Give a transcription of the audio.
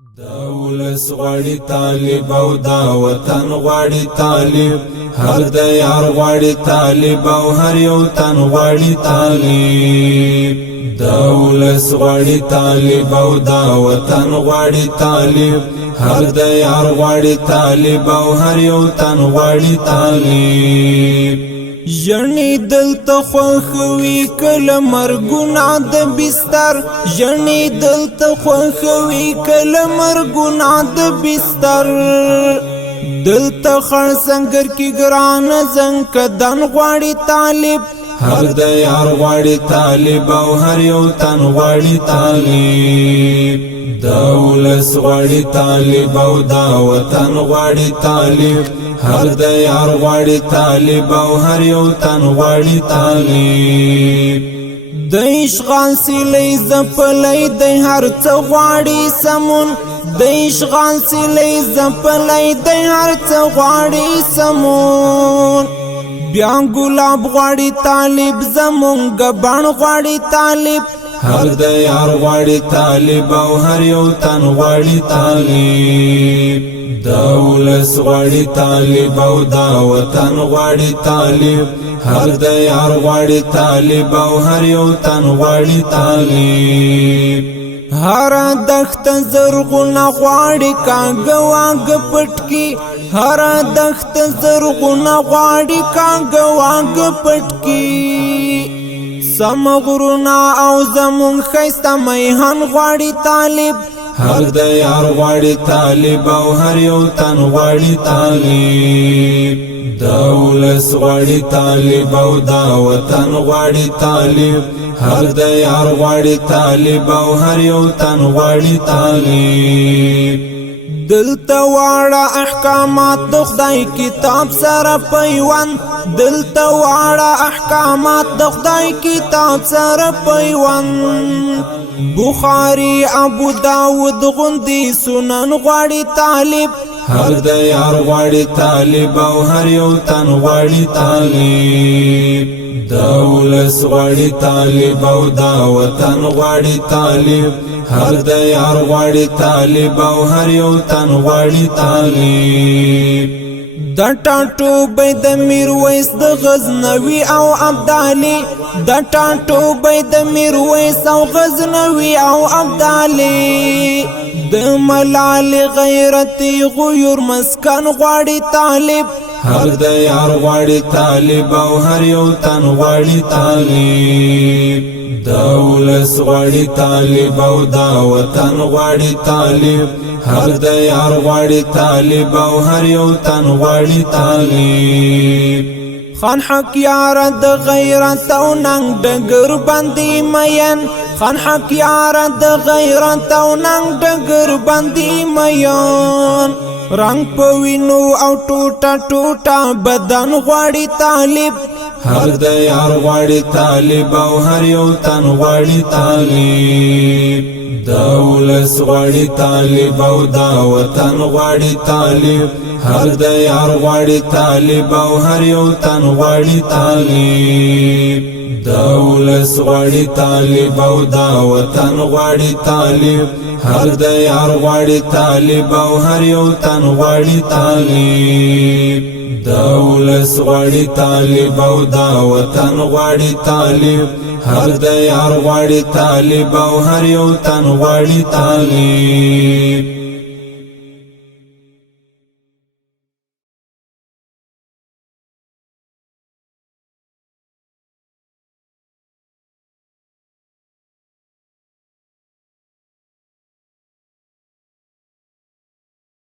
دا ولس غواړي طالب او دا وطن غواړي طالب، هر د یار غواړي طالب او هر یو تن غواړي طالب. دا ولس غواړي طالب او دا وطن غواړي طالب، هر د یار غواړي طالب او هر یو تن غواړي طالب. ژړنی دلته خوښوي کله مرګونه د بستر، ژړنی دلته خوښوي کله مرګونه د بستر. دلته خړ سنگر کې ګران زنګ کدن غواړي طالب، هر د یار غواړي طالب او هر یو تن غواړي طالب. دا ولس غواړي طالب او دا وطن غواړي طالب، هر د یار غواړي طالب او هر یو تن غواړي طالب. د اشغال سیلې زپلې د هر څه غواړي سمون، د اشغال سیلې زپلې د هر څه غواړي سمون. بیا ګلاب غواړي طالب زمونږ بڼ غواړي طالب، هر د یار غواړي طالب او هر یو تن غواړي طالب. دا ولس غواړي طالب او دا وطن غواړي طالب، هر د یار غواړي طالب او هر یو تن غواړي طالب. هر دخت زرغونه غواړي کاږه واږه پټکی، هر دخت زرغونه غواړي کاږه واږه پټکی. سم غرونه او زمون ښایسته میهن غواړي طالب، هر د یار غواړي طالب او هر یو تن غواړي طالب. دا ولس غواړي طالب او دا وطن غواړي طالب، هر د یار غواړي طالب او هر یو تن غواړي طالب. دلته واړه احکامات د خدای کتاب سره پیوند، دلته واړه احکامات د خدای کتاب سره پیوند. بخاری ابو داود غندی سنن غواړي طالب، هر د یار غواړي طالب او هر یو تن غواړي طالب. دا ولس غواړي طالب او دا وطن غواړي طالب، هر د یار غواړي طالب او هر یو تن غواړي طالب. د ټاټو بید میرویس د غزنوي او ابدالي، د ټاټو بید میرویس او غزنوي او ابدالي. د ملال غیرتي غیور مسکن غواړي طالب، هر د یار غواړي طالب او هر یو تن غواړي طالب. دا ولس غواړي طالب او دا وطن غواړي طالب، هر د یار غواړي طالب او هر یو تن غواړي طالب. خان حق یار د غیرت او ننګ ډګر باندې مین، خان حق یار د غیرت او ننګ ډګر باندې مین. رنگ په وینو او ټوټه ټوټه بدن غواړي طالب، هر د یار غواړي طالب او هر یو تن غواړي طالب. دا ولس غواړي طالب او دا وطن غواړي طالب، هر د یار غواړي طالب او هر یو تن غواړي طالب. دا ولس غواړي طالب او دا وطن غواړي طالب، هر د یار غواړي طالب او هر یو تن غواړي طالب. دا ولس غواړي طالب او دا وطن غواړي طالب، هر د یار غواړي طالب او هر یو تن غواړي طالب.